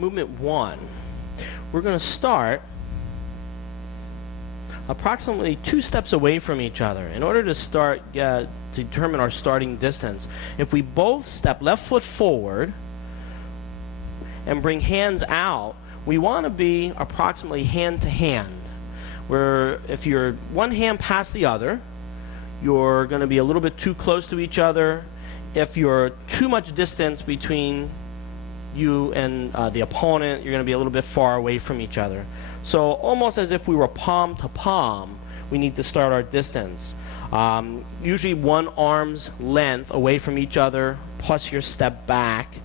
movement 1, we're going to start approximately 2 steps away from each other. In order to start, to determine our starting distance, if we both step left foot forward and bring hands out, we want to be approximately hand to hand. Where if you're one hand past the other, you're going to be a little bit too close to each other. If you're too much distance between you and the opponent, you're going to be a little bit far away from each other. So almost as if we were palm to palm, we need to start our distance. Usually one arm's length away from each other plus your step back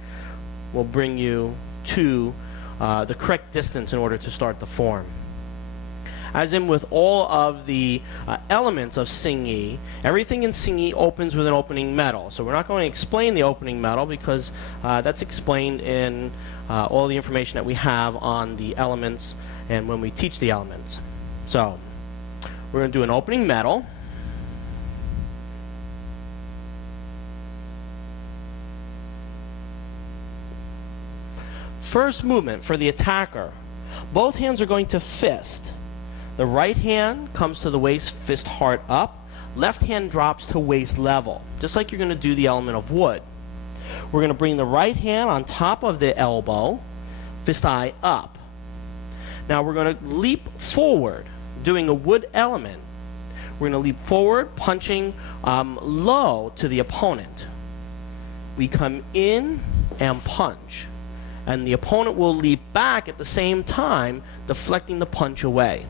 will bring you to the correct distance in order to start the form. As in with all of the elements of Hsing, everything in Hsing opens with an opening medal. So we're not going to explain the opening medal because that's explained in all the information that we have on the elements and when we teach the elements. So we're going to do an opening medal. First movement for the attacker. Both hands are going to fist. The right hand comes to the waist, fist heart up. Left hand drops to waist level, just like you're going to do the element of wood. We're going to bring the right hand on top of the elbow, fist eye up. Now we're going to leap forward, doing a wood element. We're going to leap forward, punching low to the opponent. We come in and punch. And the opponent will leap back at the same time, deflecting the punch away.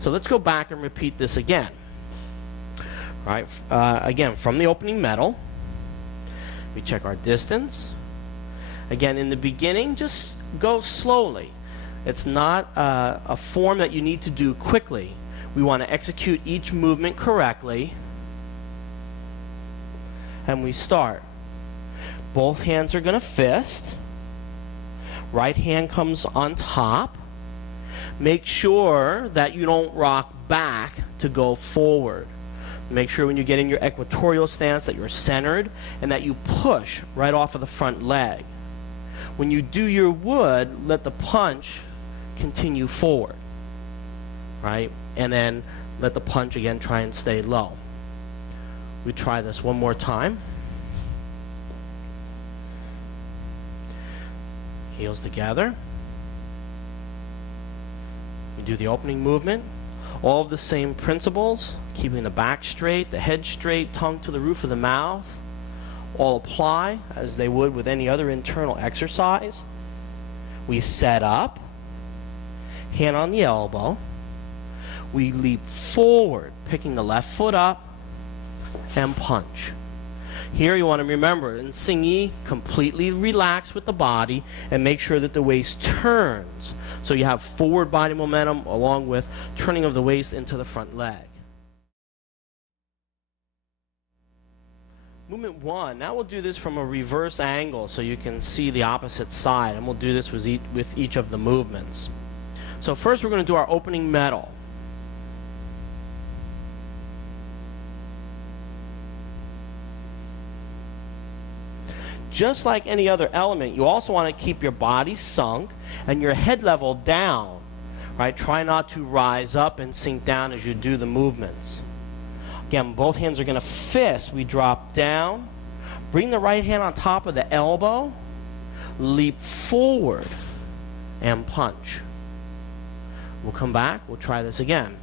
So let's go back and repeat this again. All right, again, from the opening medal, we check our distance. Again, in the beginning, just go slowly. It's not a form that you need to do quickly. We want to execute each movement correctly. And we start. Both hands are going to fist. Right hand comes on top. Make sure that you don't rock back to go forward. Make sure when you get in your equatorial stance that you're centered and that you push right off of the front leg. When you do your wood, let the punch continue forward, right? And then let the punch again try and stay low. We try this one more time. Heels together. We do the opening movement. All of the same principles, keeping the back straight, the head straight, tongue to the roof of the mouth. All apply as they would with any other internal exercise. We set up, hand on the elbow. We leap forward, picking the left foot up, and punch. Here you want to remember, in Hsing, completely relax with the body and make sure that the waist turns. So you have forward body momentum along with turning of the waist into the front leg. Movement 1, now we'll do this from a reverse angle so you can see the opposite side, and we'll do this with each of the movements. So first we're going to do our opening medal. Just like any other element, you also want to keep your body sunk and your head level down, right? Try not to rise up and sink down as you do the movements. Again, both hands are going to fist. We drop down, bring the right hand on top of the elbow, leap forward, and punch. We'll come back. We'll try this again.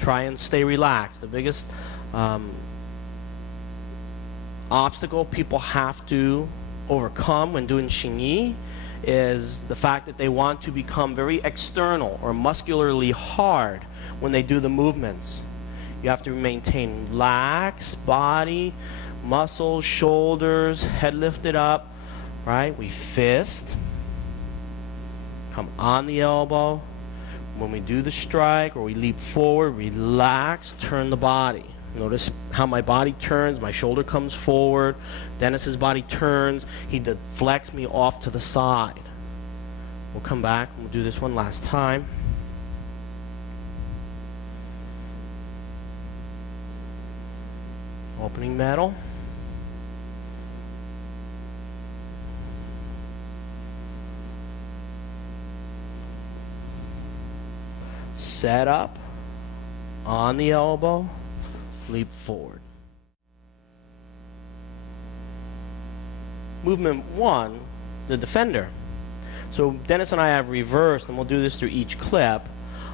Try and stay relaxed. The biggest obstacle people have to overcome when doing Hsing is the fact that they want to become very external or muscularly hard when they do the movements. You have to maintain lax body, muscles, shoulders, head lifted up, right? We fist, come on the elbow. When we do the strike or we leap forward, relax, turn the body. Notice how my body turns, my shoulder comes forward, Dennis's body turns, he deflects me off to the side. We'll come back, we'll do this one last time. Opening medal. set up on the elbow, leap forward. Movement 1, the defender. So Dennis and I have reversed, and we'll do this through each clip.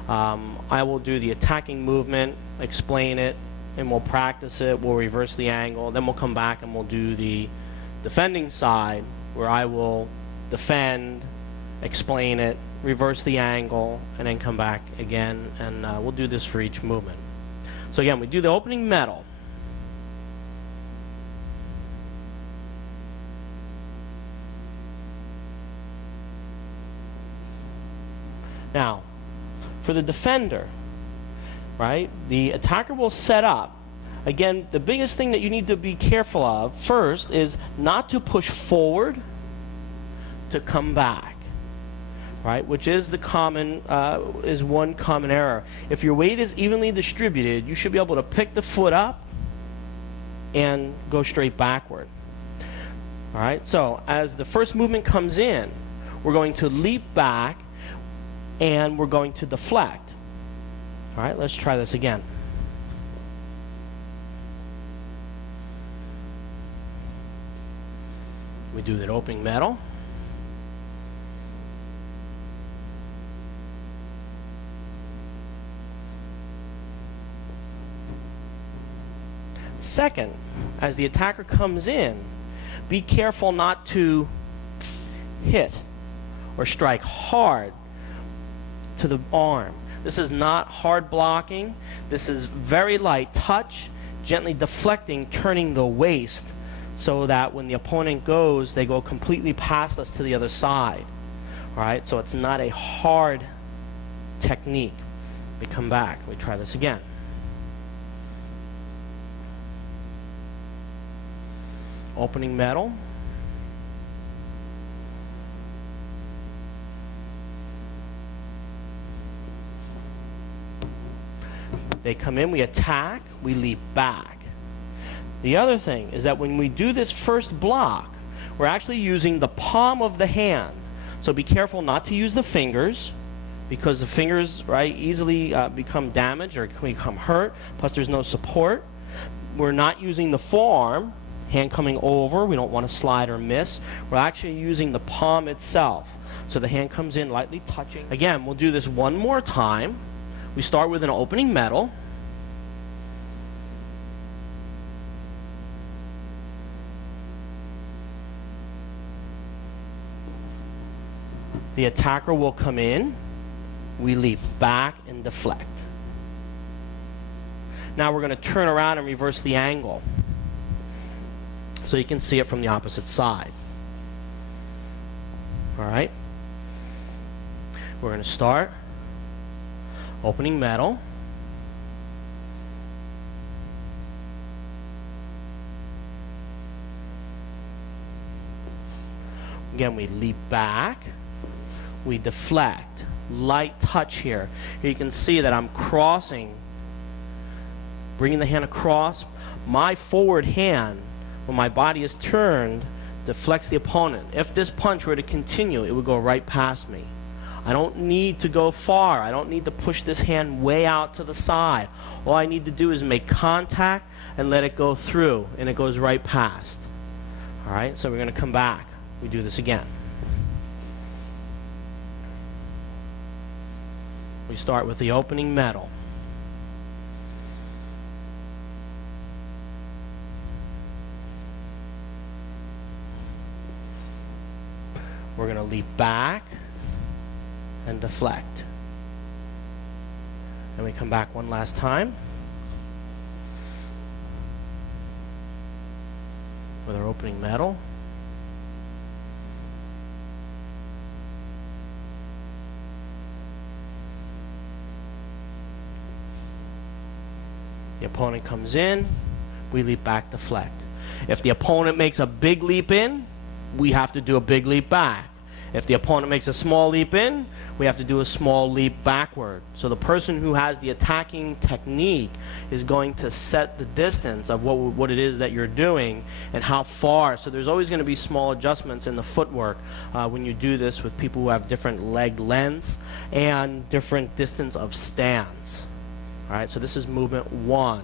I will do the attacking movement, explain it, and we'll practice it. We'll reverse the angle. Then we'll come back and we'll do the defending side, where I will defend, explain it, reverse the angle, and then come back again. And we'll do this for each movement. So again, we do the opening metal. Now, for the defender, right, the attacker will set up. Again, the biggest thing that you need to be careful of first is not to push forward to come back, right, which is the common, is one common error. If your weight is evenly distributed, you should be able to pick the foot up and go straight backward. All right, so as the first movement comes in, we're going to leap back and we're going to deflect. All right, let's try this again. We do that opening metal. Second, as the attacker comes in, be careful not to hit or strike hard to the arm. This is not hard blocking. This is very light touch, gently deflecting, turning the waist so that when the opponent goes, they go completely past us to the other side. All right, so it's not a hard technique. We come back, we try this again. Opening metal. They come in, we attack, we leap back. The other thing is that when we do this first block, we're actually using the palm of the hand. So be careful not to use the fingers, because the fingers, right, easily become damaged or can become hurt, plus there's no support. We're not using the forearm, hand coming over, we don't want to slide or miss. We're actually using the palm itself. So the hand comes in lightly touching. Again, we'll do this one more time. We start with an opening metal. The attacker will come in. We leap back and deflect. Now we're going to turn around and reverse the angle, so you can see it from the opposite side. All right? We're going to start opening metal. Again, we leap back, we deflect, light touch here. Here you can see that I'm crossing, bringing the hand across. My forward hand, when my body is turned, deflects the opponent. If this punch were to continue, it would go right past me. I don't need to go far. I don't need to push this hand way out to the side. All I need to do is make contact and let it go through, and it goes right past. All right, so we're going to come back. We do this again. We start with the opening metal. We're going to leap back and deflect. And we come back one last time with our opening metal. The opponent comes in, we leap back, deflect. If the opponent makes a big leap in, we have to do a big leap back. If the opponent makes a small leap in, we have to do a small leap backward. So the person who has the attacking technique is going to set the distance of what it is that you're doing and how far. So there's always going to be small adjustments in the footwork when you do this with people who have different leg lengths and different distance of stance. All right, so this is movement 1.